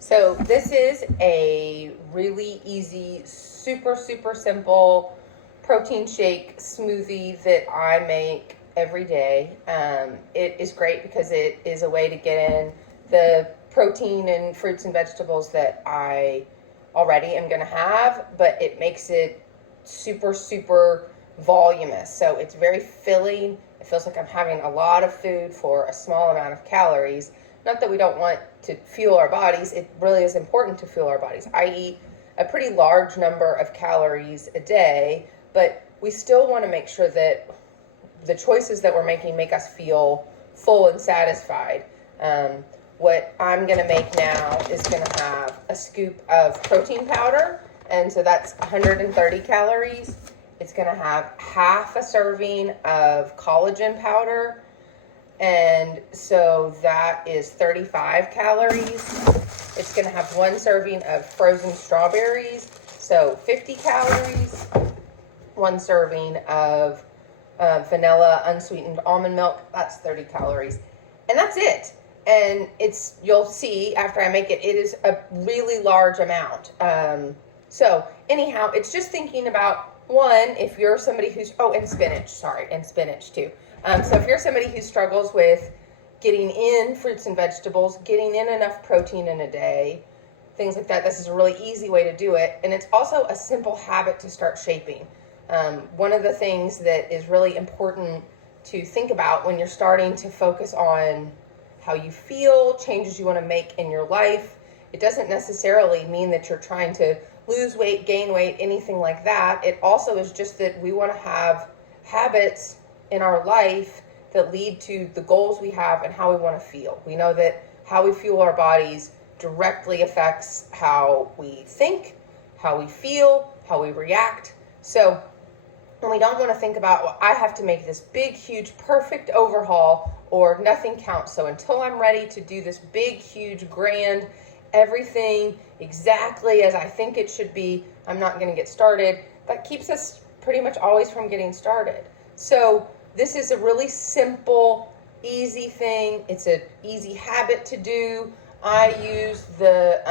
So this is a really easy, super simple protein shake smoothie that I make every day. It is great because it is a way to get in the protein and fruits and vegetables that I already am going to have, but it makes it super voluminous. So it's very filling. It feels like I'm having a lot of food for a small amount of calories. Not that we don't want to fuel our bodies. It really is important to fuel our bodies. I eat a pretty large number of calories a day, but we still want to make sure that the choices that we're making make us feel full and satisfied. What I'm going to make now is going to have a scoop of protein powder, and so that's 130 calories. It's going to have half a serving of collagen powder, and so that is 35 calories. It's going to have one serving of frozen strawberries, so 50 calories. One serving of vanilla unsweetened almond milk, that's 30 calories. And that's it. And you'll see after I make it, it is a really large amount. So anyhow, it's just thinking about, one, if you're somebody who's, and spinach too. So if you're somebody who struggles with getting in fruits and vegetables, getting in enough protein in a day, things like that, this is a really easy way to do it. And it's also a simple habit to start shaping. One of the things that is really important to think about when you're starting to focus on how you feel, changes you want to make in your life, it doesn't necessarily mean that you're trying to lose weight, gain weight, anything like that. It also is just that we want to have habits in our life that lead to the goals we have and how we want to feel. We know that how we fuel our bodies directly affects how we think, how we feel, how we react. So, and we don't want to think about, well, I have to make this big, huge, perfect overhaul or nothing counts. So until I'm ready to do this big, huge, grand, everything exactly as I think it should be, I'm not going to get started. That keeps us pretty much always from getting started. So this is a really simple, easy thing. It's an easy habit to do. I use the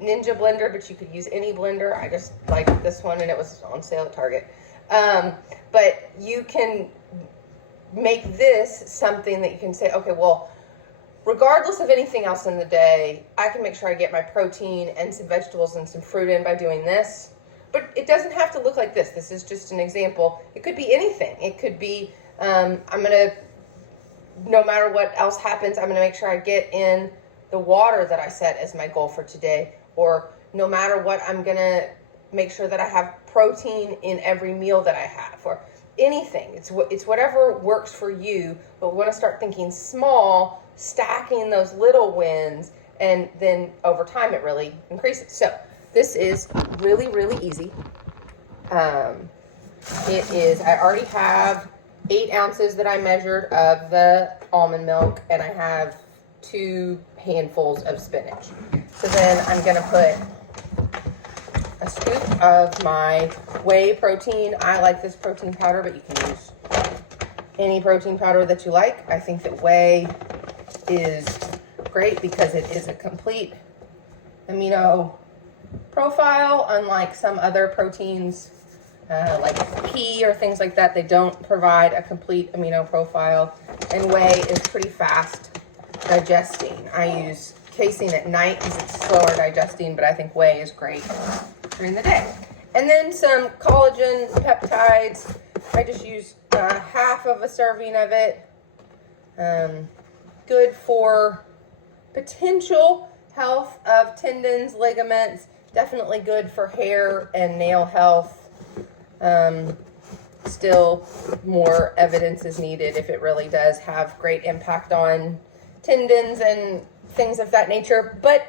Ninja blender, but you could use any blender. I just liked this one and it was on sale at Target. But you can make this something that you can say, okay, well, regardless of anything else in the day, I can make sure I get my protein and some vegetables and some fruit in by doing this. But it doesn't have to look like this. This is just an example. It could be anything. It could be, no matter what else happens, I'm going to make sure I get in the water that I set as my goal for today. Or no matter what, I'm going to make sure that I have protein in every meal that I have, or anything. It's whatever works for you, but we want to start thinking small, stacking those little wins, and then over time it really increases. So this is really easy. It is, I already have 8 ounces that I measured of the almond milk, and I have 2 handfuls of spinach. So then I'm going to put a scoop of my whey protein. I like this protein powder, but you can use any protein powder that you like. I think that whey is great because it is a complete amino profile, unlike some other proteins like pea or things like that. They don't provide a complete amino profile, and whey is pretty fast digesting. I use casein at night because it's slower digesting, but I think whey is great during the day. And then some collagen peptides. I just use half of a serving of it. Good for potential health of tendons, ligaments. Definitely good for hair and nail health. Still more evidence is needed if it really does have great impact on tendons and things of that nature. But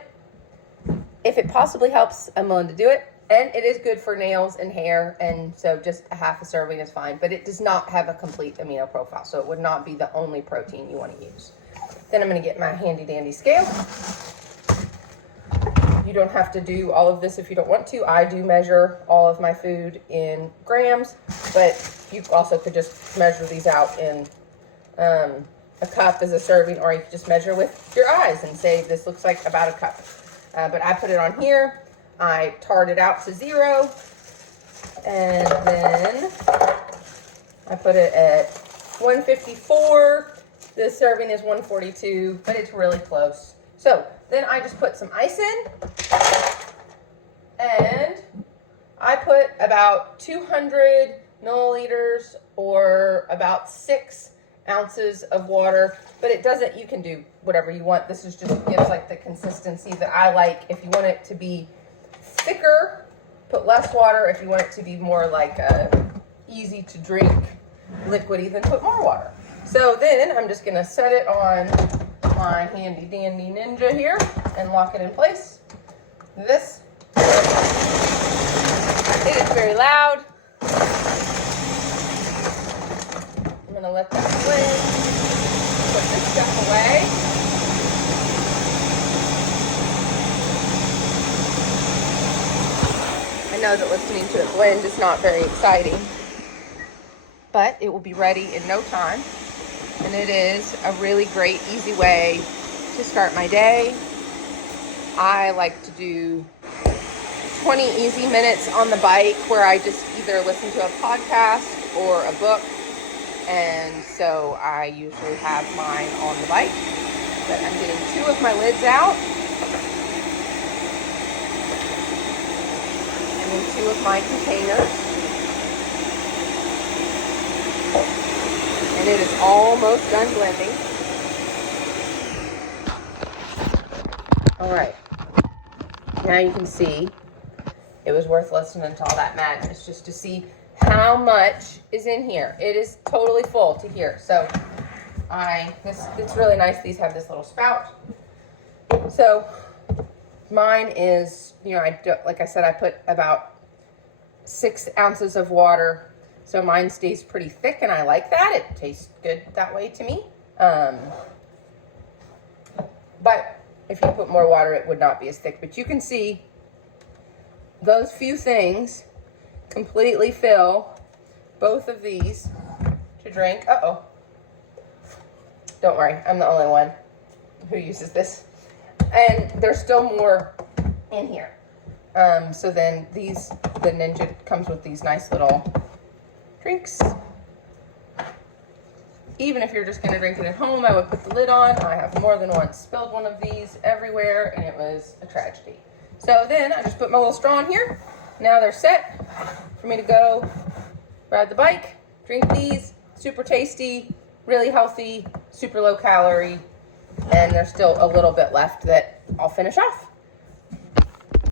if it possibly helps, I'm willing to do it. And it is good for nails and hair, and so just a half a serving is fine. But it does not have a complete amino profile, so it would not be the only protein you want to use. Then I'm going to get my handy dandy scale. You don't have to do all of this if you don't want to. I do measure all of my food in grams, but you also could just measure these out in a cup as a serving, or you could just measure with your eyes and say this looks like about a cup. but I put it on here. I tarred it out to 0, and then I put it at 154. The serving is 142, but it's really close. So then I just put some ice in, and I put about 200 milliliters or about 6 ounces of water, but it doesn't, you can do whatever you want. This is just gives like the consistency that I like. If you want it to be thicker, put less water. If you want it to be more like a easy to drink liquidy, then put more water. So then I'm just gonna set it on my handy dandy Ninja here and lock it in place. This, it is very loud. I'm gonna let that blend. Put this stuff away. I know that listening to it blend is not very exciting, but it will be ready in no time. And it is a really great, easy way to start my day. I like to do 20 easy minutes on the bike where I just either listen to a podcast or a book. And so I usually have mine on the bike. But I'm getting 2 of my lids out. And then 2 of my containers. And it is almost done blending. All right. Now you can see it was worth listening to all that madness just to see how much is in here. It is totally full to here. So it's really nice. These have this little spout. So mine is, like I said, I put about 6 ounces of water. So mine stays pretty thick, and I like that. It tastes good that way to me. But if you put more water, it would not be as thick. But you can see those few things completely fill both of these to drink. Uh-oh. Don't worry, I'm the only one who uses this. And there's still more in here. So then the Ninja comes with these nice little drinks. Even if you're just going to drink it at home, I would put the lid on. I have more than once spilled one of these everywhere, and it was a tragedy. So then I just put my little straw in here. Now they're set for me to go ride the bike, drink these. Super tasty, really healthy, super low calorie, and there's still a little bit left that I'll finish off.